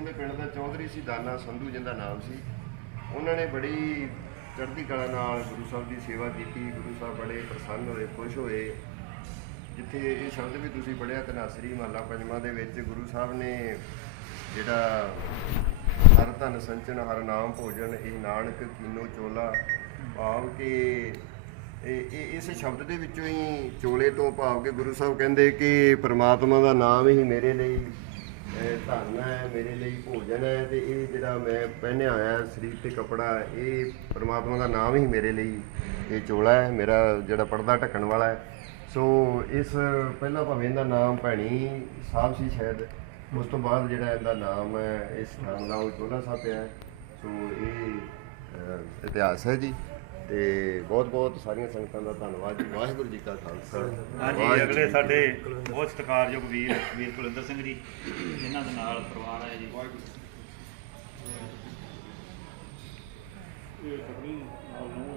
ਇੱਥੋਂ ਦੇ ਪਿੰਡ ਦਾ ਚੌਧਰੀ ਸੀ, ਦਾਨਾ ਸੰਧੂ ਜਿੰਦਾ ਨਾਮ ਸੀ। ਉਹਨਾਂ ਨੇ ਬੜੀ ਚੜ੍ਹਦੀ ਕਲਾ ਨਾਲ ਗੁਰੂ ਸਾਹਿਬ ਦੀ ਸੇਵਾ ਕੀਤੀ, ਗੁਰੂ ਸਾਹਿਬ ਬੜੇ ਪ੍ਰਸੰਨ ਹੋਏ, ਖੁਸ਼ ਹੋਏ। ਜਿੱਥੇ ਇਹ ਸ਼ਬਦ ਵੀ ਤੁਸੀਂ ਪੜਿਆ ਤਨਾਸਰੀ ਮਹੱਲਾ ਪੰਜਵਾਂ ਦੇ ਵਿੱਚ ਗੁਰੂ ਸਾਹਿਬ ਨੇ ਜਿਹੜਾ ਹਰ ਧਨ ਸੰਚਨ, ਹਰ ਨਾਮ ਭੋਜਨ, ਇਹ ਨਾਨਕ, ਕੀਨੋ, ਚੋਲਾ, ਭਾਵ ਕਿ ਇਹ, ਇਹ- ਇਸ ਸ਼ਬਦ ਦੇ ਵਿੱਚੋਂ ਹੀ ਚੋਲੇ ਤੋਂ ਭਾਵ ਕਿ ਗੁਰੂ ਸਾਹਿਬ ਕਹਿੰਦੇ ਕਿ ਪ੍ਰਮਾਤਮਾ ਦਾ ਨਾਮ ਹੀ ਮੇਰੇ ਲਈ ਇਹ ਧਨ ਹੈ, ਮੇਰੇ ਲਈ ਭੋਜਨ ਹੈ ਤੇ ਇਹ ਜਿਹੜਾ ਮੈਂ ਪਹਿਨਿਆ ਹੋਇਆ ਸਰੀਰ ਤੇ ਕਪੜਾ, ਇਹ ਪ੍ਰਮਾਤਮਾ ਦਾ ਨਾਮ ਹੀ ਮੇਰੇ ਲਈ ਇਹ ਚੋਲਾ ਹੈ, ਮੇਰਾ ਜਿਹੜਾ ਪਰਦਾ ਢੱਕਣ ਵਾਲਾ ਹੈ। ਸੋ ਇਸ ਪਹਿਲਾਂ ਭਾਵੇਂ ਇਹਦਾ ਨਾਮ ਭੈਣੀ ਸਾਹਿਬ ਸੀ ਸ਼ਾਇਦ, ਉਸ ਤੋਂ ਬਾਅਦ ਜਿਹੜਾ ਇਹਦਾ ਨਾਮ ਹੈ, ਇਸ ਨਾਮ ਦਾ ਉਹ ਚੋਲਾ ਸਾਹਿਬ ਪਿਆ ਸੋ ਇਹ ਇਤਿਹਾਸ ਹੈ ਜੀ। ਤੇ ਬਹੁਤ ਬਹੁਤ ਸਾਰੀਆਂ ਸੰਗਤਾਂ ਦਾ ਧੰਨਵਾਦ ਜੀ। ਵਾਹਿਗੁਰੂ ਜੀ ਕਾ ਖਾਲਸਾ। ਹਾਂਜੀ ਵਾਹਿਗੁਰੂ ਅਗਲੇ ਸਾਡੇ ਬਹੁਤ ਸਤਿਕਾਰਯੋਗ ਵੀਰ ਵੀਰ ਕੁਲਿੰਦਰ ਸਿੰਘ ਜੀ ਜਿਨ੍ਹਾਂ ਦੇ ਨਾਲ ਪਰਿਵਾਰ ਹੈ ਜੀ। ਇਹ ਤਕਰੀਬਨ ਨਾਲ ਨੂੰ